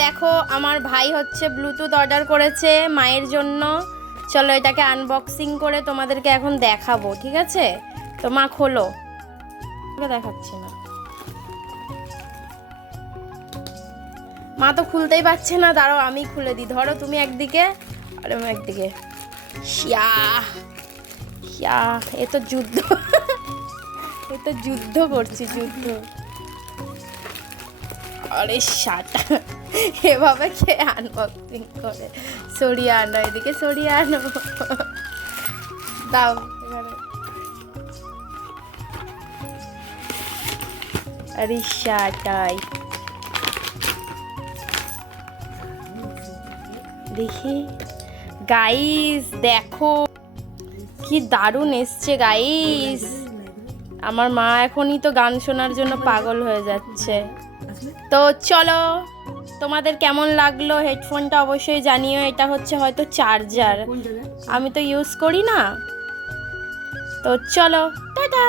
দেখো আমার ভাই হচ্ছে ব্লুটুথ অর্ডার করেছে মায়ের জন্য। চলো এটাকে আনবক্সিং করে তোমাদেরকে এখন দেখাবো, ঠিক আছে? তো মা খোলো, দেখাচ্ছি না, মা তো খুলতেই পারছে না। দাঁড়াও আমি খুলে দিই, ধরো তুমি একদিকে আর আমি একদিকে। শিয়া শিয়া, এ তো যুদ্ধ এ তো যুদ্ধ করছি, যুদ্ধ। আরে শাটা, এভাবে কে আনবক্সিং করে? সরিয়ে আনো, এদিকে সরিয়ে আনো, দাও এখানে। আরে শাটাই, দেখি গাইস, দেখো কি দারুণ এসছে গাইস। আমার মা এখনই তো গান শোনার জন্য পাগল হয়ে যাচ্ছে। তো চলো, তোমাদের কেমন লাগলো হেডফোনটা অবশ্যই জানিও। এটা হচ্ছে হয়তো চার্জার, আমি তো ইউজ করি না। তো চলো, টাটা।